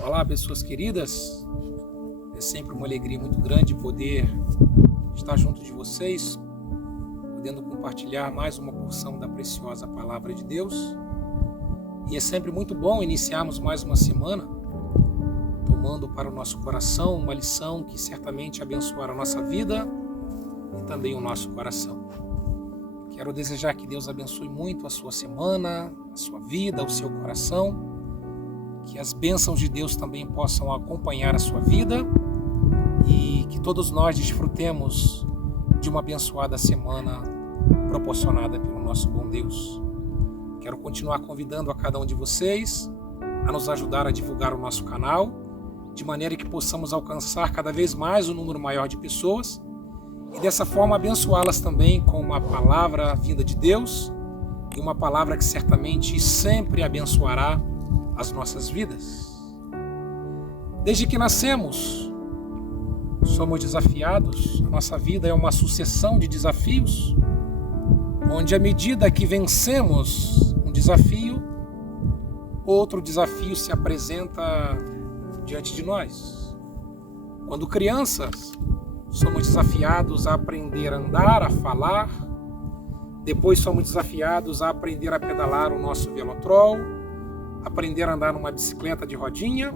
Olá, pessoas queridas. É sempre uma alegria muito grande poder estar junto de vocês, podendo compartilhar mais uma porção da preciosa palavra de Deus. E é sempre muito bom iniciarmos mais uma semana, tomando para o nosso coração uma lição que certamente abençoará a nossa vida e também o nosso coração. Quero desejar que Deus abençoe muito a sua semana, a sua vida, o seu coração, que as bênçãos de Deus também possam acompanhar a sua vida e que todos nós desfrutemos de uma abençoada semana proporcionada pelo nosso bom Deus. Quero continuar convidando a cada um de vocês a nos ajudar a divulgar o nosso canal, de maneira que possamos alcançar cada vez mais um número maior de pessoas e dessa forma abençoá-las também com uma palavra vinda de Deus e uma palavra que certamente sempre abençoará as nossas vidas. Desde que nascemos, somos desafiados. A nossa vida é uma sucessão de desafios, onde à medida que vencemos um desafio, outro desafio se apresenta diante de nós. Quando crianças, somos desafiados a aprender a andar, a falar. Depois somos desafiados a aprender a pedalar o nosso velotrol, aprender a andar numa bicicleta de rodinha.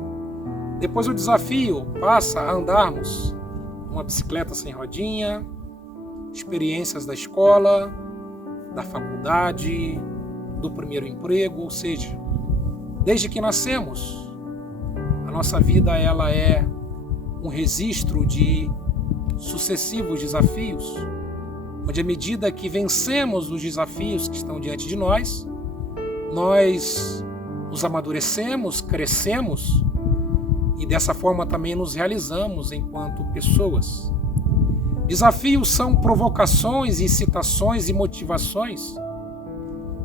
Depois o desafio passa a andarmos numa bicicleta sem rodinha, experiências da escola, da faculdade, do primeiro emprego, ou seja, desde que nascemos, a nossa vida ela é um registro de sucessivos desafios, onde à medida que vencemos os desafios que estão diante de nós, nós nos amadurecemos, crescemos e dessa forma também nos realizamos enquanto pessoas. Desafios são provocações, incitações e motivações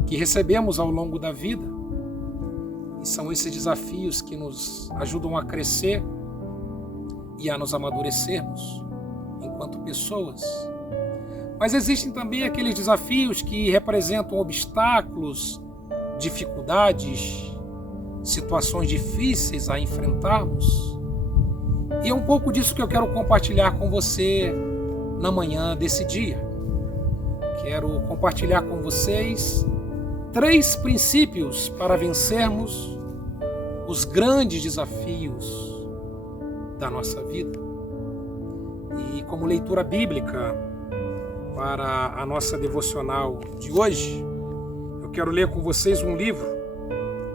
que recebemos ao longo da vida. E são esses desafios que nos ajudam a crescer e a nos amadurecermos enquanto pessoas. Mas existem também aqueles desafios que representam obstáculos, dificuldades, situações difíceis a enfrentarmos. E é um pouco disso que eu quero compartilhar com você na manhã desse dia. Quero compartilhar com vocês 3 princípios para vencermos os grandes desafios da nossa vida. E como leitura bíblica para a nossa devocional de hoje, eu quero ler com vocês um livro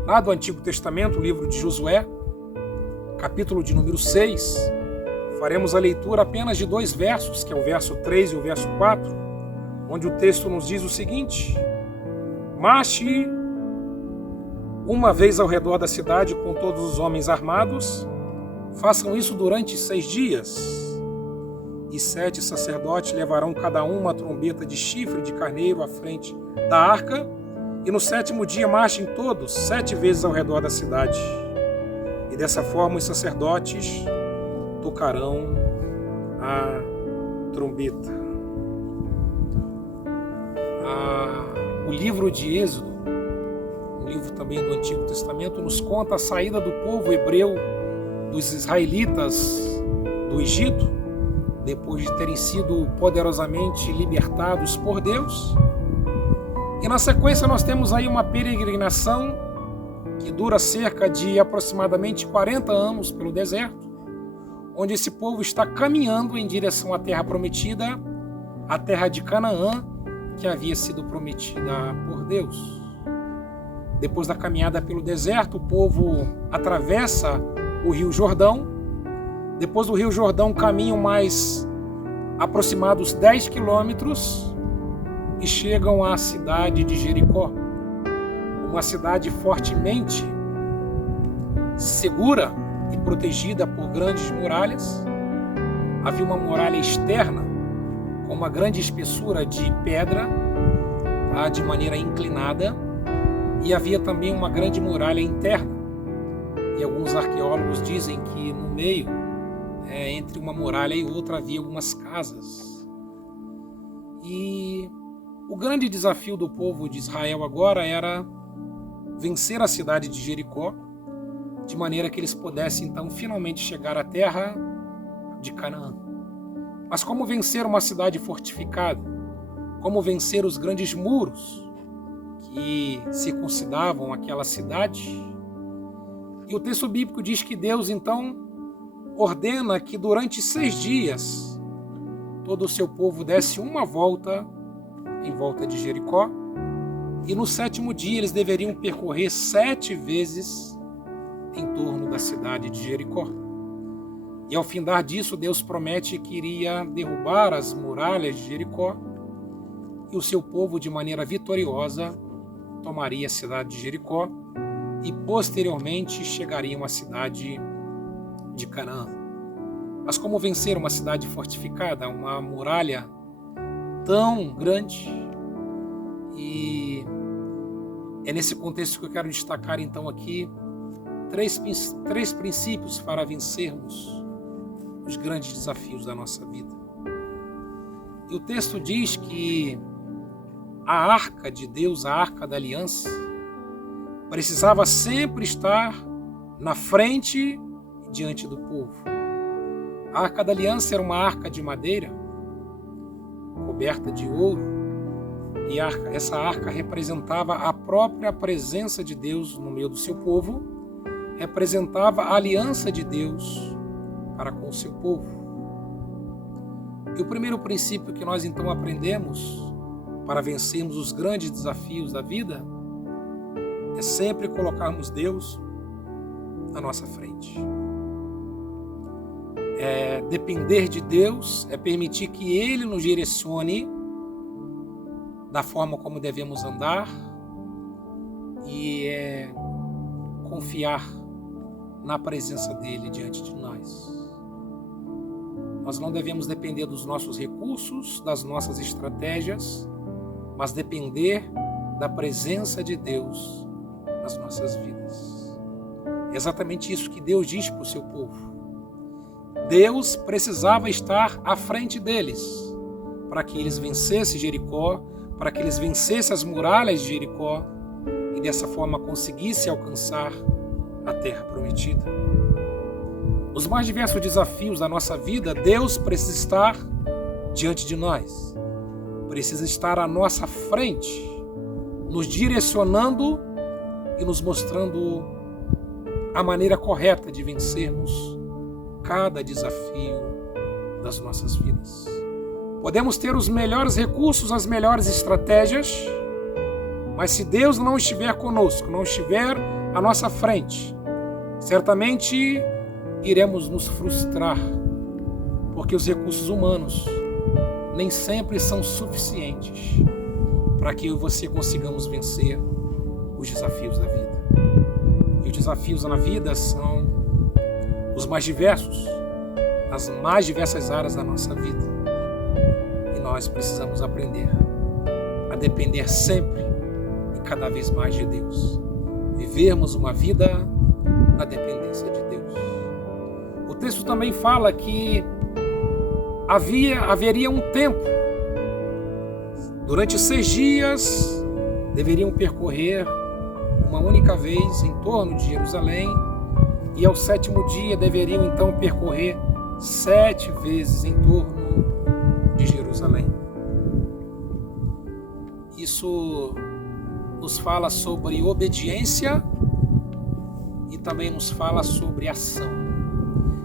lá do Antigo Testamento, o livro de Josué, capítulo de número 6. Faremos a leitura apenas de 2 versos, que é o verso 3 e o verso 4, onde o texto nos diz o seguinte: marche uma vez ao redor da cidade com todos os homens armados, façam isso durante 6 dias. E 7 sacerdotes levarão cada um uma trombeta de chifre de carneiro à frente da arca, e no 7º dia marchem todos 7 vezes ao redor da cidade. E dessa forma os sacerdotes tocarão a trombeta. O livro de Êxodo, um livro também do Antigo Testamento, nos conta a saída do povo hebreu, dos israelitas do Egito, depois de terem sido poderosamente libertados por Deus. E na sequência nós temos aí uma peregrinação que dura cerca de aproximadamente 40 anos pelo deserto, onde esse povo está caminhando em direção à terra prometida, a terra de Canaã, que havia sido prometida por Deus. Depois da caminhada pelo deserto, o povo atravessa o Rio Jordão. Depois do Rio Jordão, caminham mais aproximados 10 quilômetros e chegam à cidade de Jericó, uma cidade fortemente segura e protegida por grandes muralhas. Havia uma muralha externa com uma grande espessura de pedra, de maneira inclinada, e havia também uma grande muralha interna. E alguns arqueólogos dizem que no meio, entre uma muralha e outra, havia algumas casas. E o grande desafio do povo de Israel agora era vencer a cidade de Jericó, de maneira que eles pudessem então finalmente chegar à terra de Canaã. Mas como vencer uma cidade fortificada? Como vencer os grandes muros que circuncidavam aquela cidade? E o texto bíblico diz que Deus então ordena que durante 6 dias todo o seu povo desse uma volta em volta de Jericó, e no 7º dia eles deveriam percorrer 7 vezes em torno da cidade de Jericó. E ao findar disso, Deus promete que iria derrubar as muralhas de Jericó, e o seu povo, de maneira vitoriosa, tomaria a cidade de Jericó e posteriormente chegariam à cidade de Canaã. Mas como vencer uma cidade fortificada, uma muralha tão grande? E é nesse contexto que eu quero destacar então aqui três princípios para vencermos os grandes desafios da nossa vida. E o texto diz que a arca de Deus, a arca da aliança, precisava sempre estar na frente e diante do povo. A arca da aliança era uma arca de madeira, coberta de ouro, e essa arca representava a própria presença de Deus no meio do seu povo, representava a aliança de Deus para com o seu povo. E o primeiro princípio que nós então aprendemos para vencermos os grandes desafios da vida é sempre colocarmos Deus na nossa frente. Depender de Deus é permitir que Ele nos direcione da forma como devemos andar e confiar na presença dEle diante de nós. Nós não devemos depender dos nossos recursos, das nossas estratégias, mas depender da presença de Deus nas nossas vidas. É exatamente isso que Deus diz para o seu povo. Deus precisava estar à frente deles para que eles vencessem Jericó, para que eles vencessem as muralhas de Jericó e dessa forma conseguissem alcançar a terra prometida. Nos mais diversos desafios da nossa vida, Deus precisa estar diante de nós, precisa estar à nossa frente, nos direcionando e nos mostrando a maneira correta de vencermos cada desafio das nossas vidas. Podemos ter os melhores recursos, as melhores estratégias, mas se Deus não estiver conosco, não estiver à nossa frente, certamente iremos nos frustrar, porque os recursos humanos nem sempre são suficientes para que eu e você consigamos vencer os desafios da vida. E os desafios na vida são os mais diversos, as mais diversas áreas da nossa vida. E nós precisamos aprender a depender sempre e cada vez mais de Deus. Vivermos uma vida na dependência de Deus. O texto também fala que haveria um tempo. Durante 6 dias deveriam percorrer uma única vez em torno de Jerusalém, e ao 7º dia deveriam então percorrer 7 vezes em torno de Jerusalém. Isso nos fala sobre obediência e também nos fala sobre ação.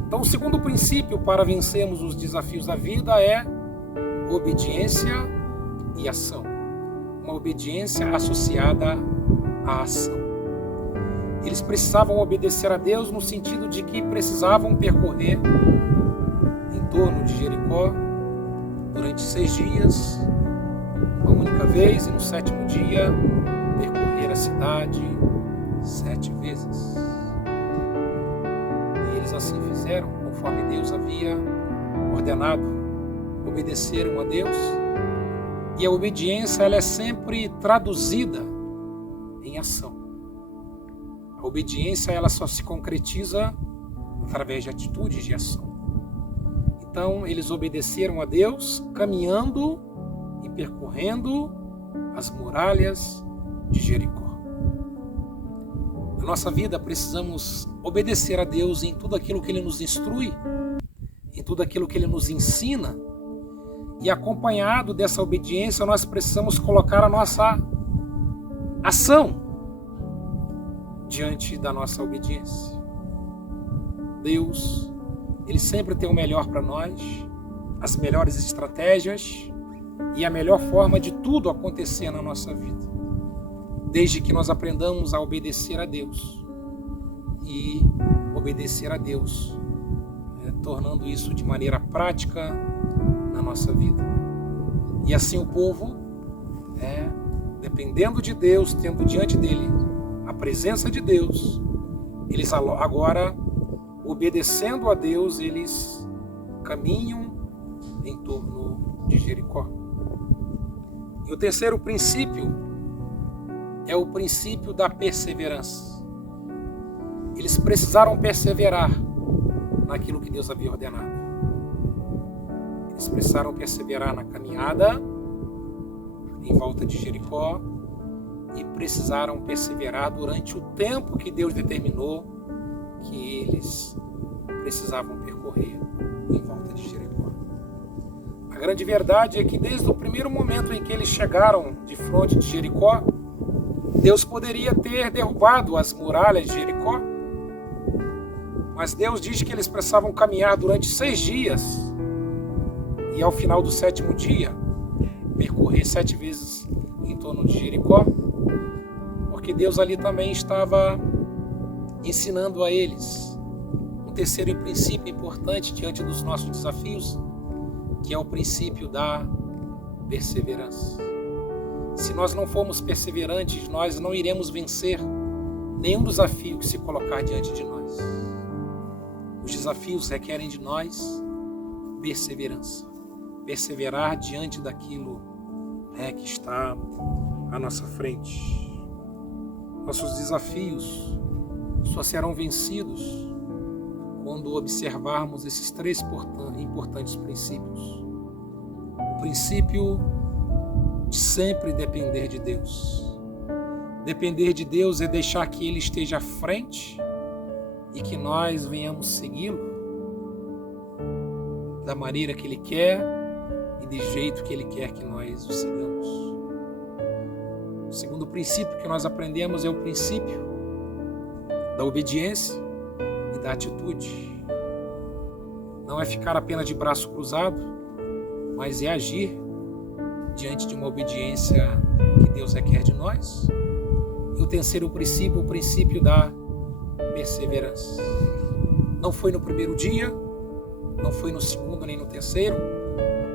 Então, o segundo princípio para vencermos os desafios da vida é obediência e ação. Uma obediência associada à ação. Eles precisavam obedecer a Deus no sentido de que precisavam percorrer em torno de Jericó durante 6 dias, uma única vez, e no 7º dia percorrer a cidade 7 vezes. E eles assim fizeram, conforme Deus havia ordenado. Obedeceram a Deus, e a obediência ela é sempre traduzida em ação. A obediência ela só se concretiza através de atitudes de ação. Então eles obedeceram a Deus caminhando e percorrendo as muralhas de Jericó. Na nossa vida precisamos obedecer a Deus em tudo aquilo que Ele nos instrui, em tudo aquilo que Ele nos ensina. E acompanhado dessa obediência, nós precisamos colocar a nossa ação diante da nossa obediência. Deus, Ele sempre tem o melhor para nós, as melhores estratégias e a melhor forma de tudo acontecer na nossa vida, desde que nós aprendamos a obedecer a Deus e obedecer a Deus, tornando isso de maneira prática na nossa vida. E assim o povo, dependendo de Deus, tendo diante dele a presença de Deus, eles agora, obedecendo a Deus, eles caminham em torno de Jericó. E o terceiro princípio é o princípio da perseverança. Eles precisaram perseverar naquilo que Deus havia ordenado. Eles precisaram perseverar na caminhada em volta de Jericó e precisaram perseverar durante o tempo que Deus determinou que eles precisavam percorrer em volta de Jericó. A grande verdade é que desde o primeiro momento em que eles chegaram de frente de Jericó, Deus poderia ter derrubado as muralhas de Jericó, mas Deus diz que eles precisavam caminhar durante 6 dias e ao final do 7º dia percorrer 7 vezes em torno de Jericó, porque Deus ali também estava ensinando a eles um terceiro princípio importante diante dos nossos desafios, que é o princípio da perseverança. Se nós não formos perseverantes, nós não iremos vencer nenhum desafio que se colocar diante de nós. Os desafios requerem de nós perseverança. Perseverar diante daquilo que está à nossa frente. Nossos desafios só serão vencidos quando observarmos esses 3 importantes princípios. O princípio de sempre depender de Deus. Depender de Deus é deixar que Ele esteja à frente e que nós venhamos segui-lo da maneira que Ele quer e do jeito que Ele quer que nós o sigamos. O segundo princípio que nós aprendemos é o princípio da obediência e da atitude. Não é ficar apenas de braço cruzado, mas é agir diante de uma obediência que Deus requer de nós. E o terceiro princípio, o princípio da perseverança. Não foi no primeiro dia, não foi no segundo nem no terceiro,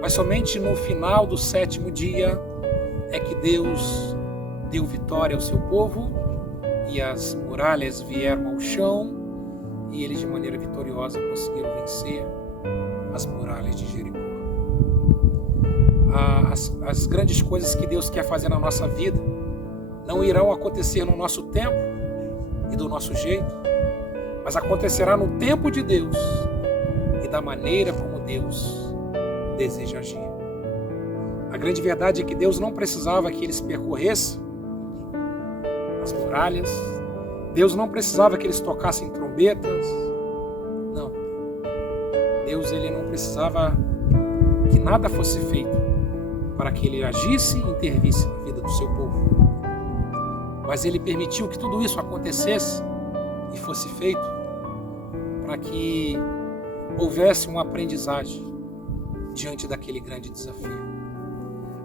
mas somente no final do 7º dia é que Deus deu vitória ao seu povo e as muralhas vieram ao chão e eles de maneira vitoriosa conseguiram vencer as muralhas de Jericó. As grandes coisas que Deus quer fazer na nossa vida não irão acontecer no nosso tempo e do nosso jeito, mas acontecerá no tempo de Deus e da maneira como Deus deseja agir. A grande verdade é que Deus não precisava que eles percorressem as muralhas, Deus não precisava que eles tocassem trombetas, não. Deus, Ele não precisava que nada fosse feito para que Ele agisse e intervisse na vida do seu povo. Mas Ele permitiu que tudo isso acontecesse e fosse feito para que houvesse uma aprendizagem diante daquele grande desafio.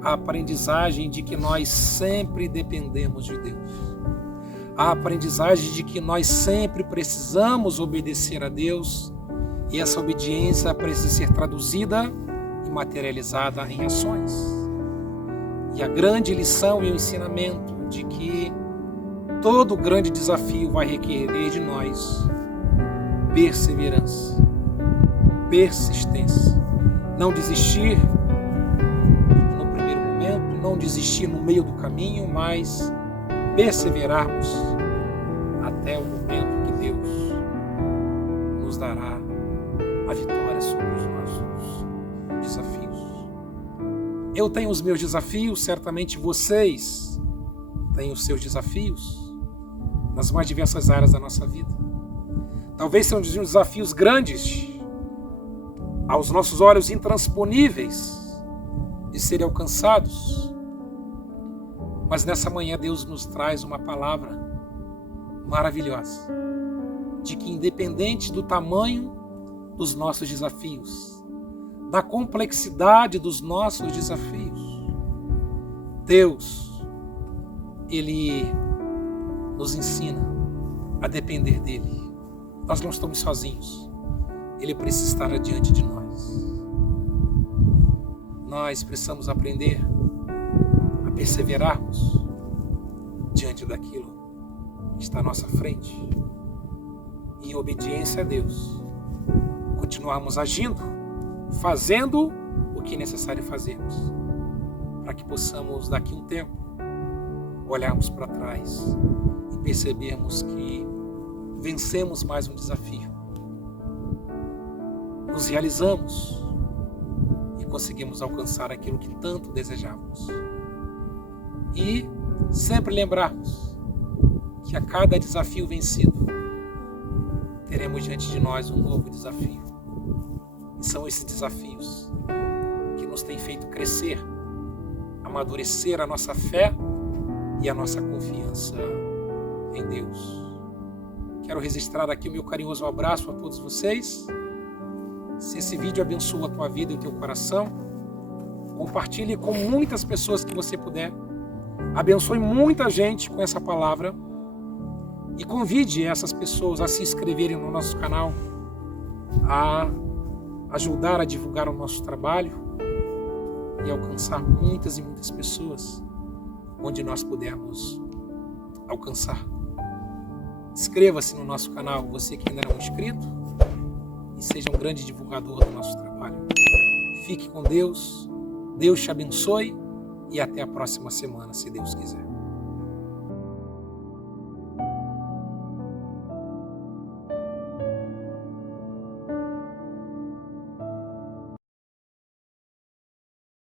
A aprendizagem de que nós sempre dependemos de Deus. A aprendizagem de que nós sempre precisamos obedecer a Deus e essa obediência precisa ser traduzida e materializada em ações. E a grande lição e o ensinamento de que todo grande desafio vai requerer de nós perseverança, persistência. Não desistir no primeiro momento, não desistir no meio do caminho, mas perseverarmos até o momento que Deus nos dará a vitória sobre os nossos desafios. Eu tenho os meus desafios, certamente vocês têm os seus desafios nas mais diversas áreas da nossa vida. Talvez sejam desafios grandes, aos nossos olhos intransponíveis de serem alcançados. Mas nessa manhã Deus nos traz uma palavra maravilhosa, de que independente do tamanho dos nossos desafios, da complexidade dos nossos desafios, Deus, Ele nos ensina a depender dEle. Nós não estamos sozinhos. Ele precisa estar adiante de nós. Nós precisamos aprender a perseverarmos diante daquilo que está à nossa frente. E em obediência a Deus, continuarmos agindo, fazendo o que é necessário fazermos, para que possamos, daqui a um tempo, olharmos para trás e percebermos que vencemos mais um desafio, nos realizamos e conseguimos alcançar aquilo que tanto desejávamos. E sempre lembrarmos que a cada desafio vencido, teremos diante de nós um novo desafio. E são esses desafios que nos têm feito crescer, amadurecer a nossa fé e a nossa confiança em Deus. Quero registrar aqui o meu carinhoso abraço a todos vocês. Se esse vídeo abençoa a tua vida e o teu coração, compartilhe com muitas pessoas que você puder. Abençoe muita gente com essa palavra e convide essas pessoas a se inscreverem no nosso canal, a ajudar a divulgar o nosso trabalho e alcançar muitas e muitas pessoas onde nós pudermos alcançar. Inscreva-se no nosso canal, você que ainda não é inscrito, e seja um grande divulgador do nosso trabalho. Fique com Deus, Deus te abençoe e até a próxima semana, se Deus quiser.